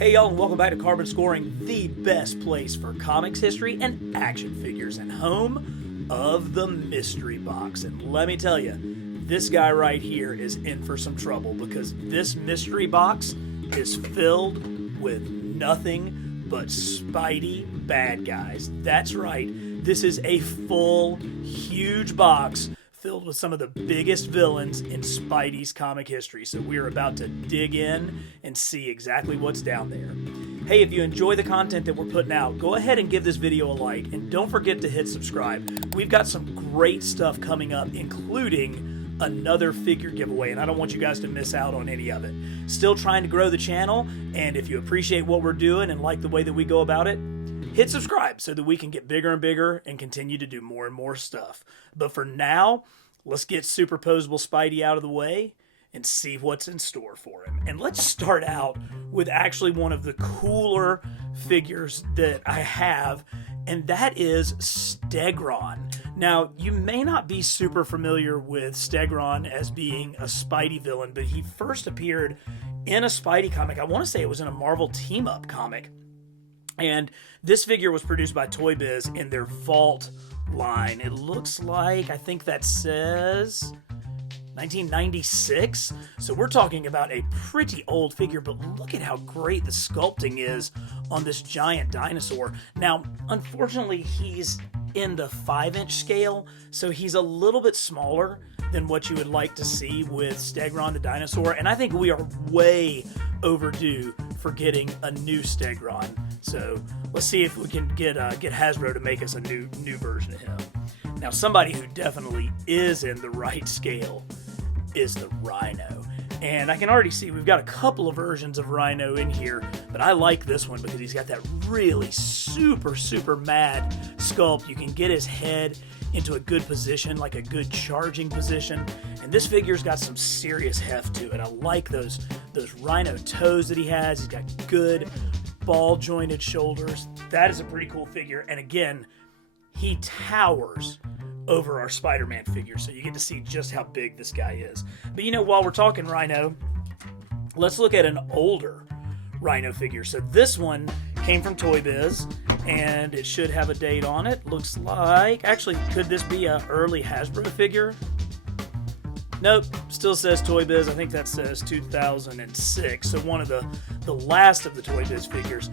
Hey y'all, and welcome back to Carbon Scoring, the best place for comics history and action figures, and home of the mystery box. And let me tell you, this guy right here is in for some trouble because this mystery box is filled with nothing but Spidey bad guys. That's right, this is a full, huge box filled with some of the biggest villains in Spidey's comic history. So we're about to dig in and see exactly what's down there. Hey, if you enjoy the content that we're putting out, go ahead and give this video a like, and don't forget to hit subscribe. We've got some great stuff coming up, including another figure giveaway, and I don't want you guys to miss out on any of it. Still trying to grow the channel, and if you appreciate what we're doing and like the way that we go about it, hit subscribe so that we can get bigger and bigger and continue to do more and more stuff. But for now, let's get superposable Spidey out of the way and see what's in store for him. And let's start out with actually one of the cooler figures that I have, and that is Stegron. Now, you may not be super familiar with Stegron as being a Spidey villain, but he first appeared in a Spidey comic. I want to say it was in a Marvel Team-Up comic. And this figure was produced by Toy Biz in their Vault line. It looks like, I think that says 1996. So we're talking about a pretty old figure, but look at how great the sculpting is on this giant dinosaur. Now, unfortunately, he's in the 5-inch scale, so he's a little bit smaller than what you would like to see with Stegron the dinosaur, and I think we are way overdue for getting a new Stegron. So let's see if we can get Hasbro to make us a new version of him. Now, somebody who definitely is in the right scale is the Rhino. And I can already see we've got a couple of versions of Rhino in here, but I like this one because he's got that really super mad sculpt. You can get his head into a good position, like a good charging position. And this figure's got some serious heft to it. I like those Rhino toes that he has. He's got good ball jointed shoulders. That is a pretty cool figure. And again, he towers over our Spider-Man figure, so you get to see just how big this guy is. But you know, while we're talking Rhino, let's look at an older Rhino figure. So this one came from Toy Biz, and it should have a date on it. Looks like, actually, could this be an early Hasbro figure? Nope, still says Toy Biz. I think that says 2006. So one of the last of the Toy Biz figures.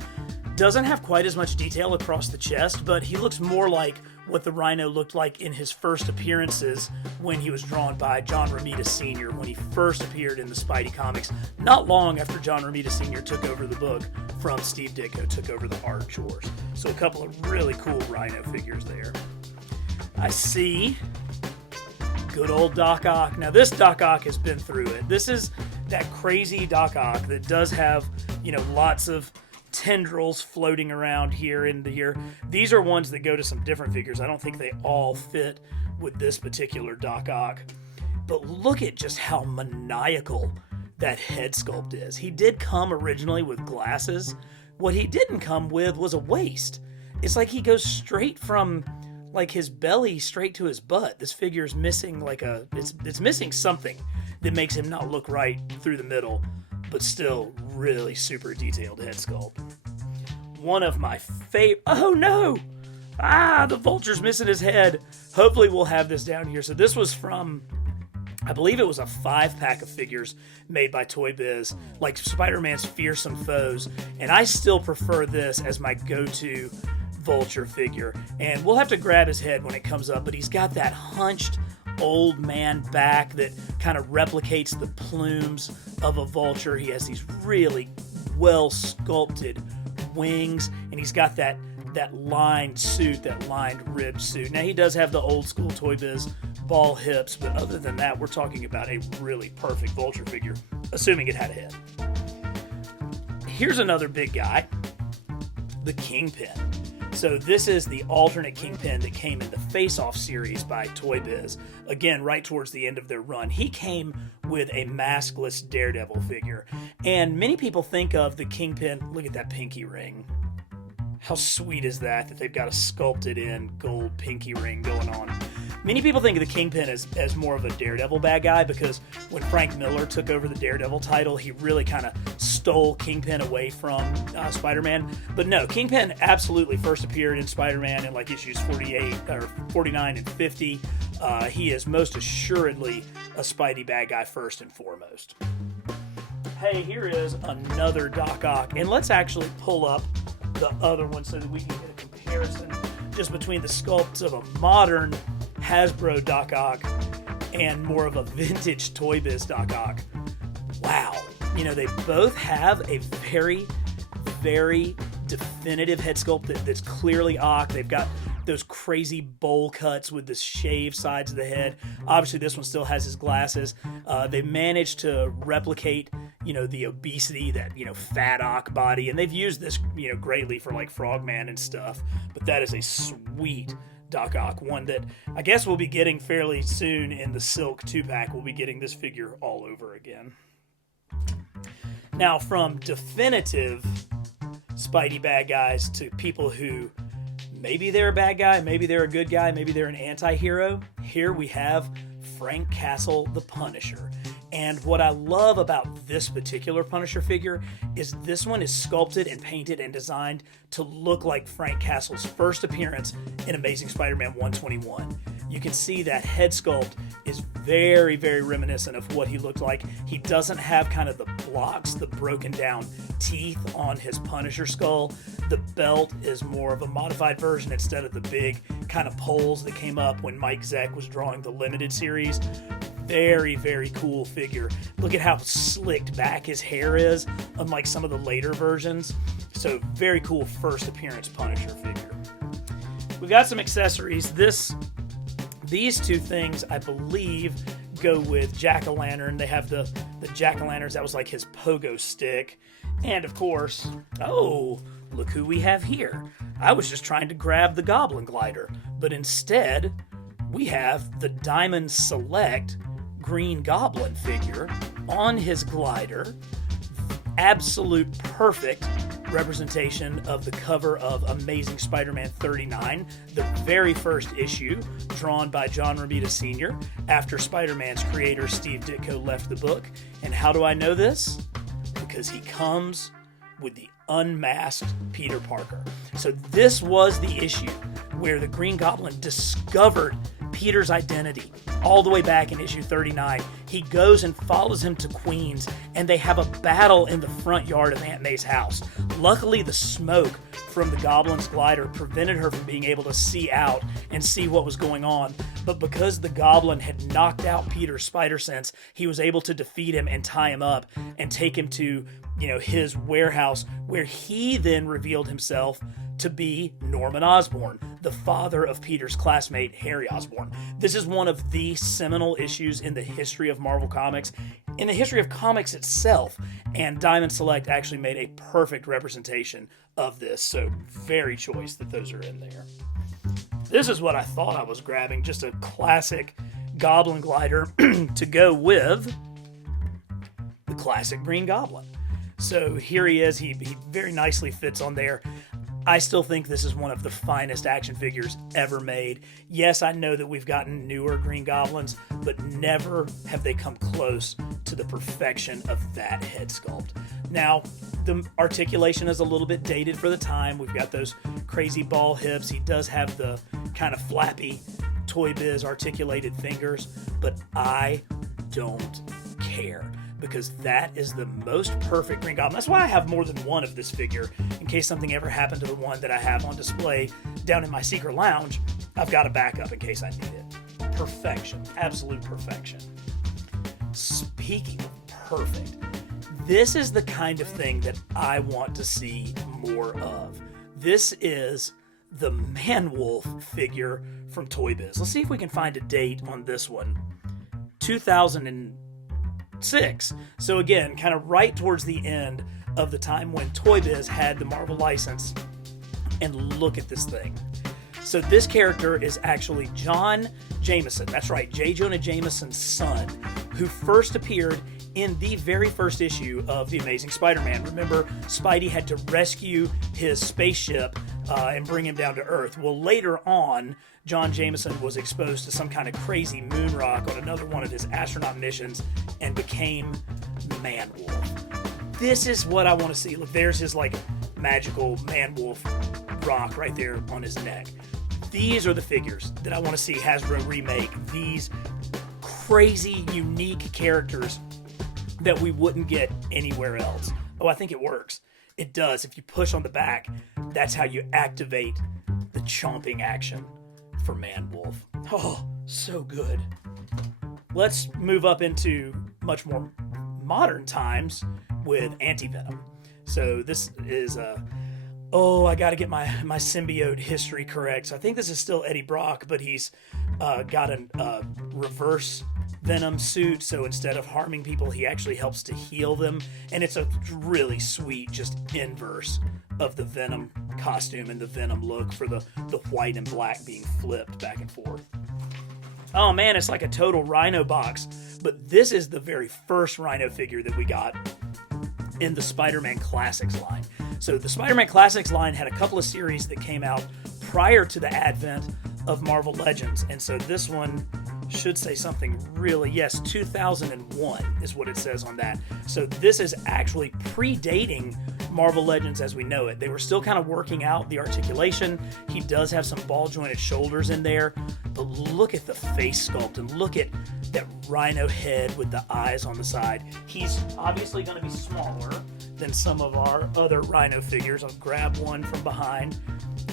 Doesn't have quite as much detail across the chest, but he looks more like what the Rhino looked like in his first appearances when he was drawn by John Romita Sr. when he first appeared in the Spidey comics, not long after John Romita Sr. took over the book from Steve Ditko, took over the hard chores. So a couple of really cool Rhino figures there. I see good old Doc Ock. Now this Doc Ock has been through it. This is that crazy Doc Ock that does have, you know, lots of tendrils floating around here and here. These are ones that go to some different figures. I don't think they all fit with this particular Doc Ock. But look at just how maniacal that head sculpt is. He did come originally with glasses. What he didn't come with was a waist. It's like he goes straight from like his belly straight to his butt. This figure is missing like it's missing something that makes him not look right through the middle, but still really super detailed head sculpt. One of my favorite. Oh no! The Vulture's missing his head. Hopefully we'll have this down here. So this was from, I believe it was a 5-pack of figures made by Toy Biz, like Spider-Man's Fearsome Foes, and I still prefer this as my go-to Vulture figure. And we'll have to grab his head when it comes up, but he's got that hunched old man back that kind of replicates the plumes of a vulture. He has these really well sculpted wings, and he's got that lined suit, that lined ribbed suit. Now he does have the old school Toy Biz ball hips, but other than that, we're talking about a really perfect Vulture figure, assuming it had a head. Here's another big guy, the Kingpin. So this is the alternate Kingpin that came in the Face Off series by Toy Biz. Again, right towards the end of their run. He came with a maskless Daredevil figure. And many people think of the Kingpin, look at that pinky ring. How sweet is that they've got a sculpted in gold pinky ring going on. Many people think of the Kingpin as more of a Daredevil bad guy, because when Frank Miller took over the Daredevil title, he really kind of stole Kingpin away from Spider-Man. But no, Kingpin absolutely first appeared in Spider-Man in like issues 48 or 49 and 50. He is most assuredly a Spidey bad guy first and foremost. Hey, here is another Doc Ock, and let's actually pull up the other one so that we can get a comparison just between the sculpts of a modern Hasbro Doc Ock and more of a vintage Toy Biz Doc Ock. Wow. You know, they both have a very, very definitive head sculpt that's clearly Ock. They've got those crazy bowl cuts with the shaved sides of the head. Obviously, this one still has his glasses. They managed to replicate, you know, the obesity, that, you know, fat Ock body. And they've used this, you know, greatly for like Frogman and stuff. But that is a sweet Doc Ock, one that I guess we'll be getting fairly soon in the Silk 2-pack. We'll be getting this figure all over again. Now, from definitive Spidey bad guys to people who maybe they're a bad guy, maybe they're a good guy, maybe they're an anti-hero, here we have Frank Castle, the Punisher. And what I love about this particular Punisher figure is this one is sculpted and painted and designed to look like Frank Castle's first appearance in Amazing Spider-Man 121. You can see that head sculpt is very, very reminiscent of what he looked like. He doesn't have kind of the blocks, the broken down teeth on his Punisher skull. The belt is more of a modified version instead of the big kind of poles that came up when Mike Zeck was drawing the limited series. Very, very cool figure. Look at how slicked back his hair is, unlike some of the later versions. So very cool first appearance Punisher figure. We've got some accessories. These two things, I believe, go with Jack-O-Lantern. They have the Jack-O-Lanterns. That was like his pogo stick. And of course, oh, look who we have here. I was just trying to grab the Goblin glider, but instead we have the Diamond Select Green Goblin figure on his glider. Absolute perfect representation of the cover of Amazing Spider-Man 39, the very first issue, drawn by John Romita Sr. after Spider-Man's creator Steve Ditko left the book. And how do I know this? Because he comes with the unmasked Peter Parker. So this was the issue where the Green Goblin discovered Peter's identity all the way back in issue 39. He goes and follows him to Queens, and they have a battle in the front yard of Aunt May's house. Luckily, the smoke from the Goblin's glider prevented her from being able to see out and see what was going on. But because the Goblin had knocked out Peter's spider sense, he was able to defeat him and tie him up and take him to, you know, his warehouse, where he then revealed himself to be Norman Osborn, the father of Peter's classmate, Harry Osborn. This is one of the seminal issues in the history of Marvel Comics, in the history of comics itself, and Diamond Select actually made a perfect representation of this, so very choice that those are in there. This is what I thought I was grabbing, just a classic Goblin glider to go with the classic Green Goblin. So here he is, he very nicely fits on there. I still think this is one of the finest action figures ever made. Yes, I know that we've gotten newer Green Goblins, but never have they come close to the perfection of that head sculpt. Now, the articulation is a little bit dated for the time. We've got those crazy ball hips. He does have the kind of flappy Toy Biz articulated fingers, but I don't care, because that is the most perfect Green Goblin. That's why I have more than one of this figure. In case something ever happened to the one that I have on display down in my secret lounge, I've got a backup in case I need it. Perfection. Absolute perfection. Speaking of perfect, this is the kind of thing that I want to see more of. This is the Man-Wolf figure from Toy Biz. Let's see if we can find a date on this one. 2006. So again, kind of right towards the end of the time when Toy Biz had the Marvel license. And look at this thing. So this character is actually John Jameson. That's right, J. Jonah Jameson's son, who first appeared in the very first issue of The Amazing Spider-Man. Remember, Spidey had to rescue his spaceship and bring him down to Earth. Well, later on, John Jameson was exposed to some kind of crazy moon rock on another one of his astronaut missions and became Man-Wolf. This is what I want to see. Look, there's his like magical Man-Wolf rock right there on his neck. These are the figures that I want to see Hasbro remake. These crazy, unique characters that we wouldn't get anywhere else. Oh, I think it works. It does. If you push on the back, that's how you activate the chomping action for Man-Wolf. Oh, so good. Let's move up into much more modern times with Anti-Venom. So this is I got to get my symbiote history correct. So I think this is still Eddie Brock, but he's got a reverse Venom suit, so instead of harming people, he actually helps to heal them, and it's a really sweet just inverse of the Venom costume and the Venom look for the white and black being flipped back and forth. Oh man, it's like a total Rhino box, but this is the very first Rhino figure that we got in the Spider-Man Classics line. So the Spider-Man Classics line had a couple of series that came out prior to the advent of Marvel Legends, and so this one should say something really, yes, 2001 is what it says on that. So this is actually predating Marvel Legends as we know it. They were still kind of working out the articulation. He does have some ball jointed shoulders in there, but look at the face sculpt and look at that Rhino head with the eyes on the side. He's obviously going to be smaller than some of our other Rhino figures. I'll grab one from behind.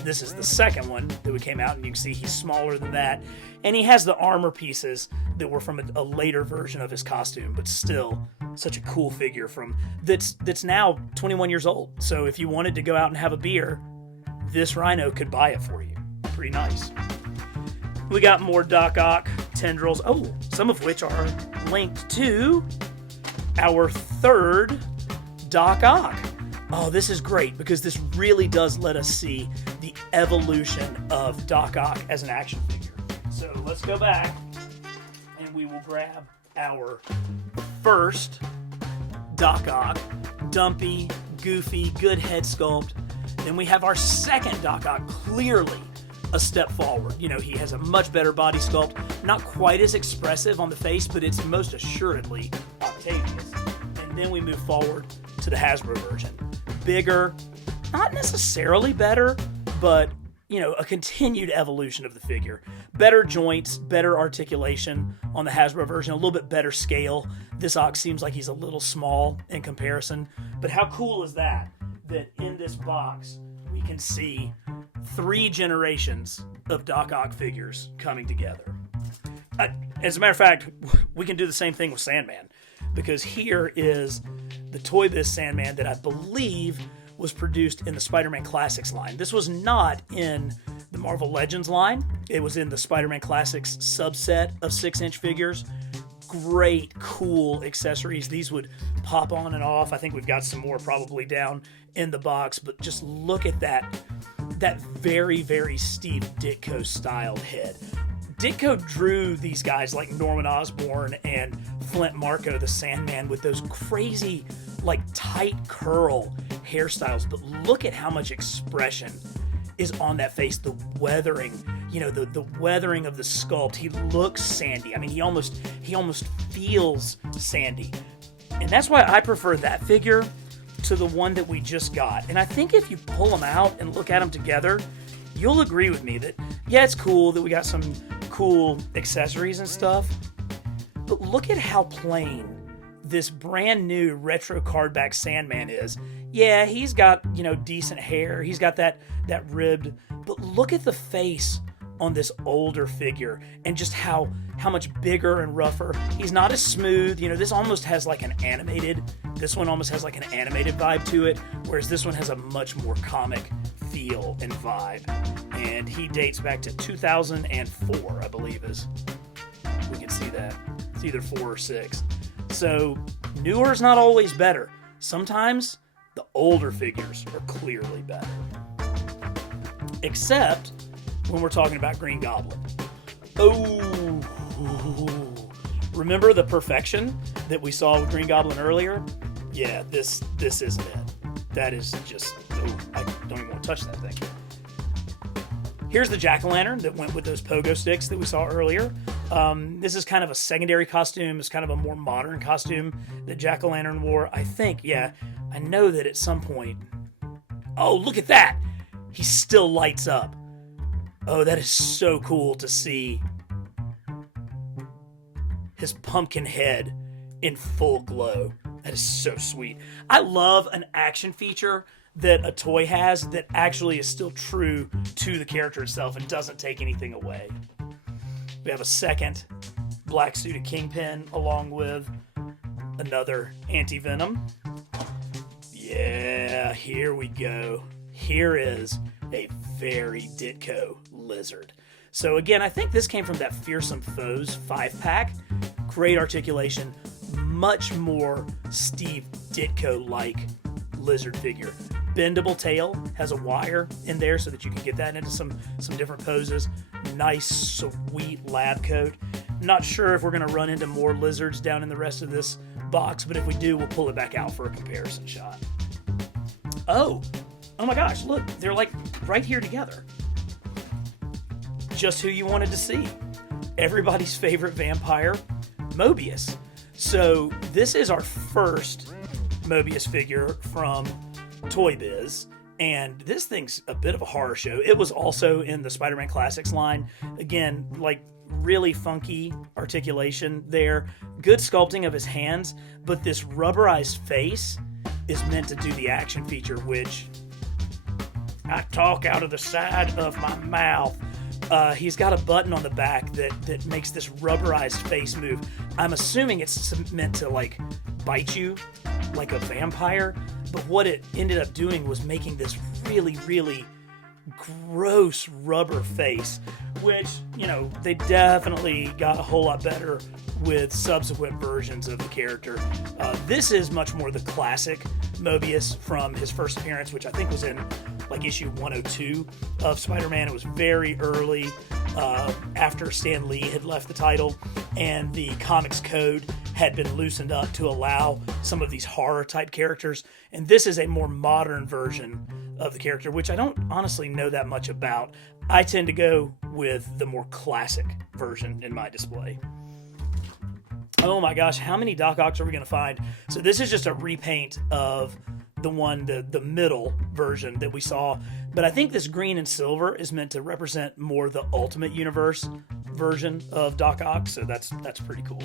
This is the second one that we came out, and you can see he's smaller than that. And he has the armor pieces that were from a later version of his costume, but still such a cool figure that's now 21 years old. So if you wanted to go out and have a beer, this Rhino could buy it for you. Pretty nice. We got more Doc Ock tendrils. Oh, some of which are linked to our third Doc Ock. Oh, this is great because this really does let us see the evolution of Doc Ock as an action figure. So let's go back and we will grab our first Doc Ock. Dumpy, goofy, good head sculpt. Then we have our second Doc Ock, clearly a step forward. You know, he has a much better body sculpt, not quite as expressive on the face, but it's most assuredly Octavius. And then we move forward to the Hasbro version. Bigger, not necessarily better, but, you know, a continued evolution of the figure. Better joints, better articulation on the Hasbro version, a little bit better scale. This Ock seems like he's a little small in comparison, but how cool is that in this box we can see 3 generations of Doc Ock figures coming together. As a matter of fact, we can do the same thing with Sandman, because here is the Toy Biz Sandman that I believe was produced in the Spider-Man Classics line. This was not in the Marvel Legends line. It was in the Spider-Man Classics subset of 6-inch figures. Great, cool accessories. These would pop on and off. I think we've got some more probably down in the box, but just look at that very, very Steve Ditko styled head. Ditko drew these guys like Norman Osborn and Flint Marko, the Sandman, with those crazy, like, tight curl hairstyles. But look at how much expression is on that face. The weathering, you know, the weathering of the sculpt. He looks sandy. I mean, he almost feels sandy. And that's why I prefer that figure to the one that we just got. And I think if you pull them out and look at them together, you'll agree with me that, yeah, it's cool that we got some cool accessories and stuff, but look at how plain this brand new retro cardback Sandman is. Yeah, he's got, you know, decent hair. He's got that ribbed, but look at the face on this older figure and just how much bigger and rougher. He's not as smooth. You know, this one almost has like an animated vibe to it, whereas this one has a much more comic feel and vibe. And he dates back to 2004, I believe is. We can see that. It's either 4 or 6. So newer is not always better. Sometimes the older figures are clearly better. Except when we're talking about Green Goblin. Oh, remember the perfection that we saw with Green Goblin earlier, yeah, this isn't it. That is just, I don't even want to touch that thing. Here's the jack-o'-lantern that went with those pogo sticks that we saw earlier. This is kind of a secondary costume. It's kind of a more modern costume that jack-o'-lantern wore. I think, yeah, I know that at some point... Oh, look at that! He still lights up. Oh, that is so cool to see his pumpkin head in full glow. That is so sweet. I love an action feature that a toy has that actually is still true to the character itself and doesn't take anything away. We have a second black suited Kingpin along with another anti-Venom. Yeah, here we go. Here is a very Ditko lizard. So again, I think this came from that Fearsome Foes 5-pack. Great articulation, much more Steve Ditko-like lizard figure. Bendable tail, has a wire in there so that you can get that into some different poses. Nice, sweet lab coat. Not sure if we're going to run into more lizards down in the rest of this box, but if we do, we'll pull it back out for a comparison shot. Oh my gosh, look, they're like right here together. Just who you wanted to see. Everybody's favorite vampire, Morbius. So this is our first Morbius figure from Toy Biz, and this thing's a bit of a horror show. It was also in the Spider-Man Classics line. Again, like really funky articulation there. Good sculpting of his hands, but this rubberized face is meant to do the action feature, which I talk out of the side of my mouth. He's got a button on the back that makes this rubberized face move. I'm assuming it's meant to like bite you like a vampire, but what it ended up doing was making this really, really gross rubber face, which, you know, they definitely got a whole lot better with subsequent versions of the character. This is much more the classic Morbius from his first appearance, which I think was in like issue 102 of Spider-Man. It was very early after Stan Lee had left the title, and the comics code had been loosened up to allow some of these horror type characters. And this is a more modern version of the character, which I don't honestly know that much about. I tend to go with the more classic version in my display. Oh my gosh, how many Doc Ocks are we going to find? So this is just a repaint of the middle version that we saw. But I think this green and silver is meant to represent more the Ultimate Universe version of Doc Ock. So that's pretty cool.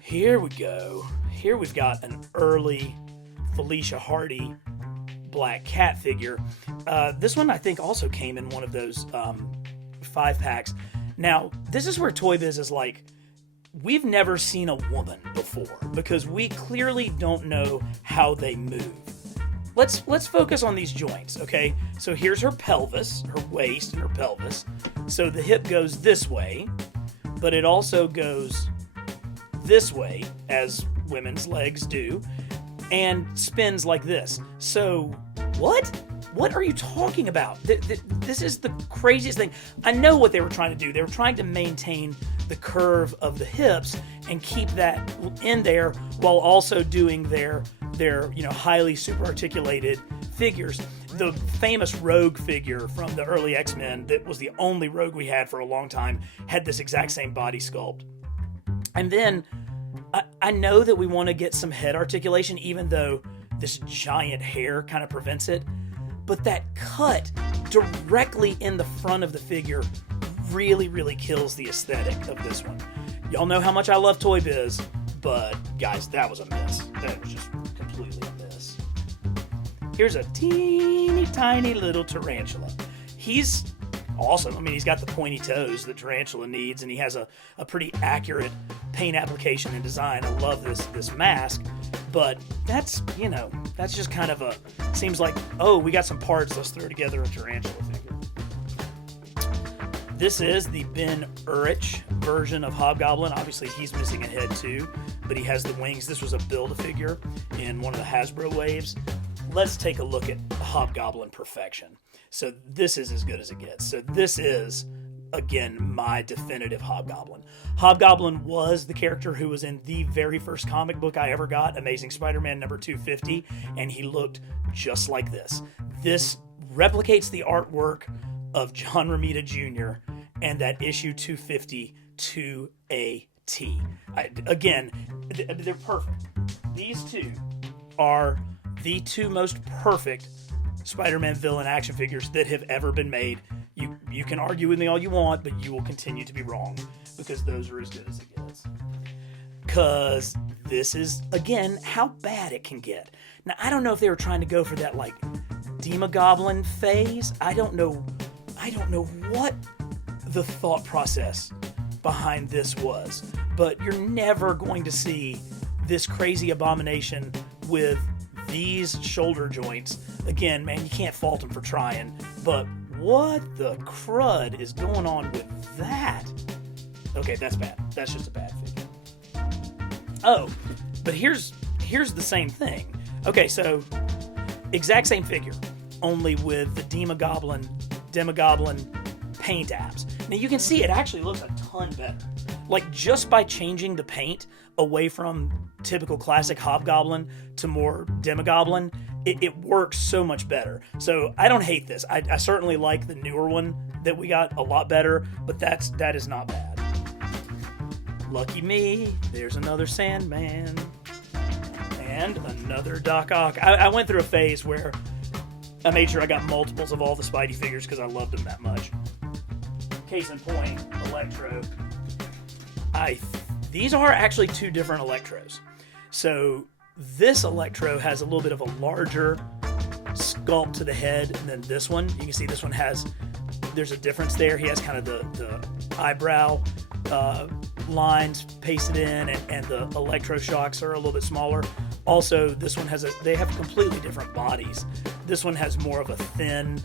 Here we go. Here we've got an early Felicia Hardy Black Cat figure. This one I think also came in one of those 5-packs. Now, this is where Toy Biz is like, we've never seen a woman before because we clearly don't know how they move. Let's focus on these joints, okay? So here's her pelvis, her waist and her pelvis. So the hip goes this way, but it also goes this way, as women's legs do, and spins like this. So what? What are you talking about? This is the craziest thing. I know what they were trying to do. They were trying to maintain the curve of the hips and keep that in there while also doing their highly super articulated figures. The famous Rogue figure from the early X-Men that was the only Rogue we had for a long time had this exact same body sculpt. And then I know that we want to get some head articulation, even though this giant hair kind of prevents it. But that cut directly in the front of the figure really, really kills the aesthetic of this one. Y'all know how much I love Toy Biz, but guys, that was a miss. That was just completely a miss. Here's a teeny tiny little tarantula. He's awesome. I mean, he's got the pointy toes that tarantula needs, and he has a pretty accurate paint application and design. I love this mask, but that's just kind of seems like, oh, we got some parts, let's throw together a tarantula figure. This is the Ben Urich version of Hobgoblin. Obviously, he's missing a head too, but he has the wings. This was a Build-A-Figure in one of the Hasbro waves. Let's take a look at Hobgoblin perfection. So this is as good as it gets. So this is again, my definitive Hobgoblin. Hobgoblin was the character who was in the very first comic book I ever got, Amazing Spider-Man number 250, and he looked just like this. This replicates the artwork of John Romita Jr. and that issue 250 to a T. Again, they're perfect. These two are the two most perfect Spider-Man villain action figures that have ever been made. You can argue with me all you want, but you will continue to be wrong, because those are as good as it gets. Because this is, again, how bad it can get. Now, I don't know if they were trying to go for that, like, Demogoblin phase. I don't know what the thought process behind this was, but you're never going to see this crazy abomination with these shoulder joints. Again, man, you can't fault him for trying, but what the crud is going on with that? Okay, that's bad. That's just a bad figure. Oh, but here's the same thing. Okay, so exact same figure, only with the Demogoblin paint apps. Now you can see it actually looks a ton better. Like, just by changing the paint away from typical classic Hobgoblin to more Demogoblin, it works so much better. So I don't hate this. I certainly like the newer one that we got a lot better, but that is not bad. Lucky me, there's another Sandman and another Doc Ock. I went through a phase where I made sure I got multiples of all the Spidey figures because I loved them that much. Case in point, Electro. These are actually two different Electros. So this Electro has a little bit of a larger sculpt to the head than this one. You can see this one there's a difference there. He has kind of the eyebrow lines pasted in, and the electroshocks are a little bit smaller. Also, this one they have completely different bodies. This one has more of a thin,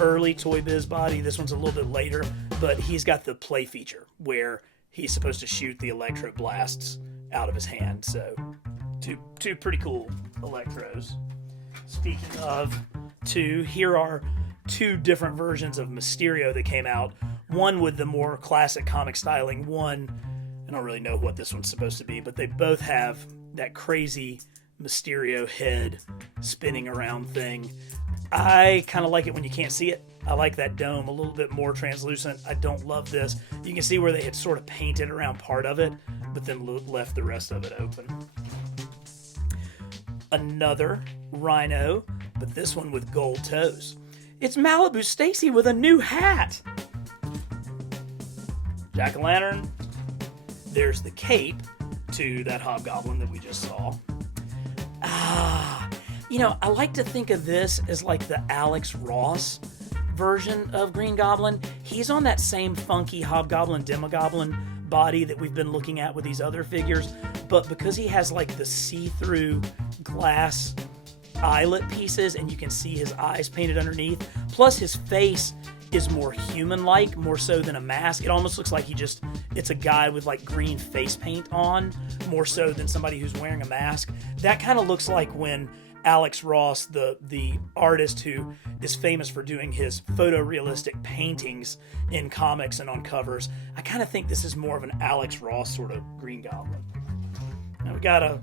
early Toy Biz body. This one's a little bit later, but he's got the play feature where he's supposed to shoot the electro blasts out of his hand. So, two pretty cool Electros. Speaking of two, here are two different versions of Mysterio that came out. One with the more classic comic styling. One, I don't really know what this one's supposed to be, but they both have that crazy Mysterio head spinning around thing. I kind of like it when you can't see it. I like that dome a little bit more translucent. I don't love this. You can see where they had sort of painted around part of it, but then left the rest of it open. Another Rhino, but this one with gold toes. It's Malibu Stacy with a new hat. Jack-o'-lantern. There's the cape to that Hobgoblin that we just saw. I like to think of this as like the Alex Ross version of Green Goblin. He's on that same funky Hobgoblin Demogoblin body that we've been looking at with these other figures, but because he has like the see-through glass eyelet pieces and you can see his eyes painted underneath, plus his face is more human-like, more so than a mask. It almost looks like it's a guy with like green face paint on, more so than somebody who's wearing a mask. That kind of looks like when Alex Ross, the artist who is famous for doing his photorealistic paintings in comics and on covers, I kind of think this is more of an Alex Ross sort of Green Goblin. Now we got a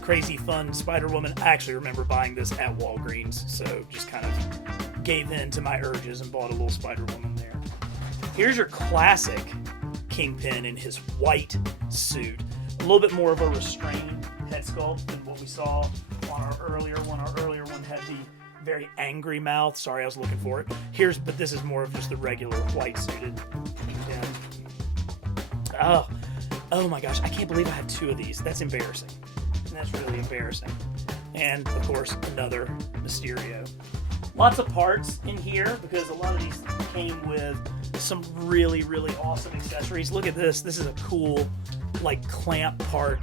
crazy fun Spider-Woman. I actually remember buying this at Walgreens, so just kind of gave in to my urges and bought a little Spider-Woman there. Here's your classic Kingpin in his white suit. A little bit more of a restrained head sculpt than what we saw on our earlier one. Our earlier one had the very angry mouth. Sorry, I was looking for it. But this is more of just the regular white suited Kingpin. Oh my gosh, I can't believe I have two of these. That's embarrassing. That's really embarrassing. And of course, another Mysterio. Lots of parts in here because a lot of these came with some really, really awesome accessories. Look at this. This is a cool, like, clamp part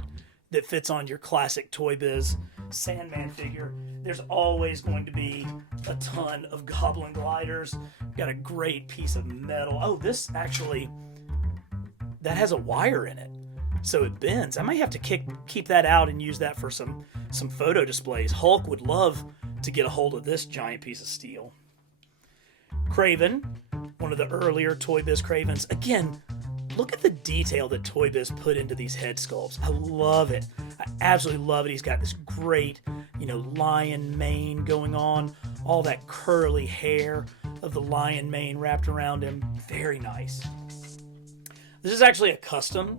that fits on your classic Toy Biz Sandman figure. There's always going to be a ton of Goblin gliders. Got a great piece of metal. Oh, this actually, that has a wire in it, so it bends. I might have to keep that out and use that for some photo displays. Hulk would love to get a hold of this giant piece of steel. Kraven, one of the earlier Toy Biz Kravens. Again, look at the detail that Toy Biz put into these head sculpts. I love it. I absolutely love it. He's got this great, lion mane going on, all that curly hair of the lion mane wrapped around him. Very nice. This is actually a custom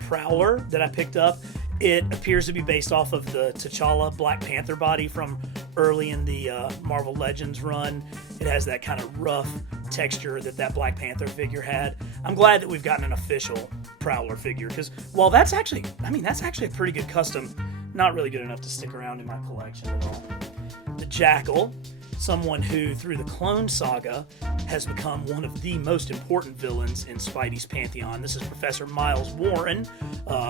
Prowler that I picked up. It appears to be based off of the T'Challa Black Panther body from early in the Marvel Legends run. It has that kind of rough texture that Black Panther figure had. I'm glad that we've gotten an official Prowler figure, because while that's actually a pretty good custom, not really good enough to stick around in my collection at all. The Jackal, someone who through the Clone Saga has become one of the most important villains in Spidey's pantheon. This is Professor Miles Warren,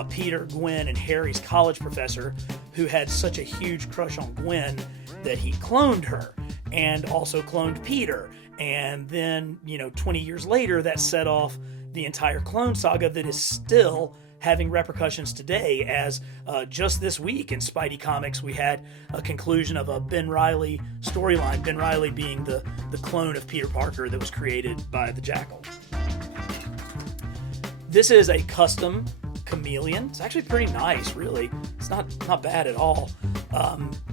Peter, Gwen, and Harry's college professor, who had such a huge crush on Gwen that he cloned her and also cloned Peter. And then, 20 years later, that set off the entire Clone Saga that is still having repercussions today, as just this week in Spidey Comics we had a conclusion of a Ben Reilly storyline, Ben Reilly being the clone of Peter Parker that was created by the Jackal. This is a custom Chameleon. It's actually pretty nice, really. It's not bad at all.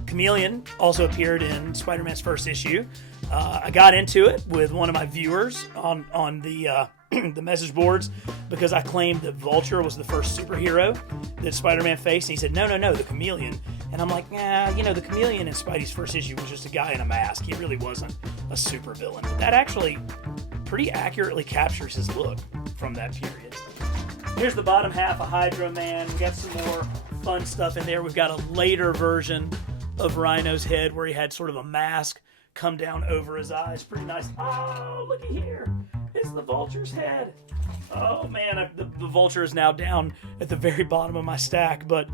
Chameleon also appeared in Spider-Man's first issue. I got into it with one of my viewers on the the message boards, because I claimed that Vulture was the first superhero that Spider-Man faced, and he said, no, the Chameleon. And I'm like, the Chameleon in Spidey's first issue was just a guy in a mask. He really wasn't a supervillain. But that actually pretty accurately captures his look from that period. Here's the bottom half of Hydra Man. We got some more fun stuff in there. We've got a later version of Rhino's head where he had sort of a mask come down over his eyes. Pretty nice. Oh, looky here. It's the Vulture's head. Oh man, the Vulture is now down at the very bottom of my stack. But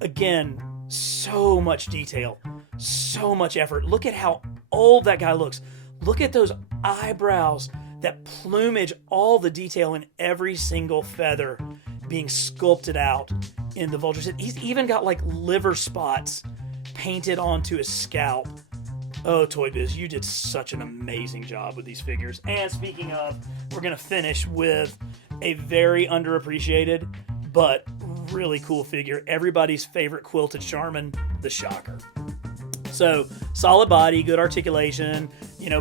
again, so much detail, so much effort. Look at how old that guy looks. Look at those eyebrows, that plumage, all the detail in every single feather being sculpted out in the Vulture's head. He's even got like liver spots painted onto his scalp. Oh, Toy Biz, you did such an amazing job with these figures. And speaking of, we're going to finish with a very underappreciated but really cool figure. Everybody's favorite quilted Charmin, the Shocker. So, solid body, good articulation,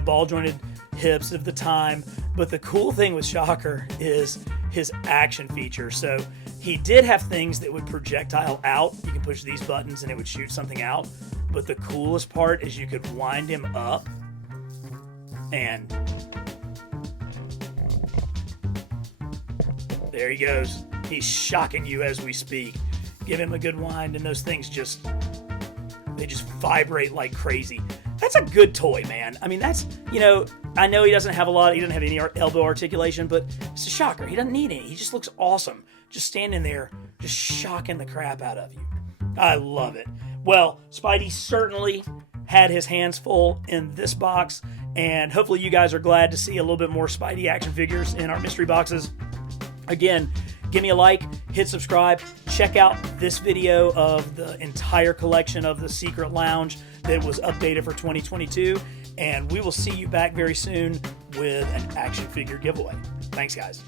ball-jointed hips of the time. But the cool thing with Shocker is his action feature. So, he did have things that would projectile out. You can push these buttons and it would shoot something out. But the coolest part is you could wind him up and there he goes. He's shocking you as we speak. Give him a good wind and those things just vibrate like crazy. That's a good toy, man. I mean, that's, I know he doesn't have any elbow articulation, but it's a Shocker. He doesn't need any. He just looks awesome. Just standing there, just shocking the crap out of you. I love it. Well, Spidey certainly had his hands full in this box, and hopefully you guys are glad to see a little bit more Spidey action figures in our mystery boxes. Again, give me a like, hit subscribe, check out this video of the entire collection of the Secret Lounge that was updated for 2022, and we will see you back very soon with an action figure giveaway. Thanks, guys.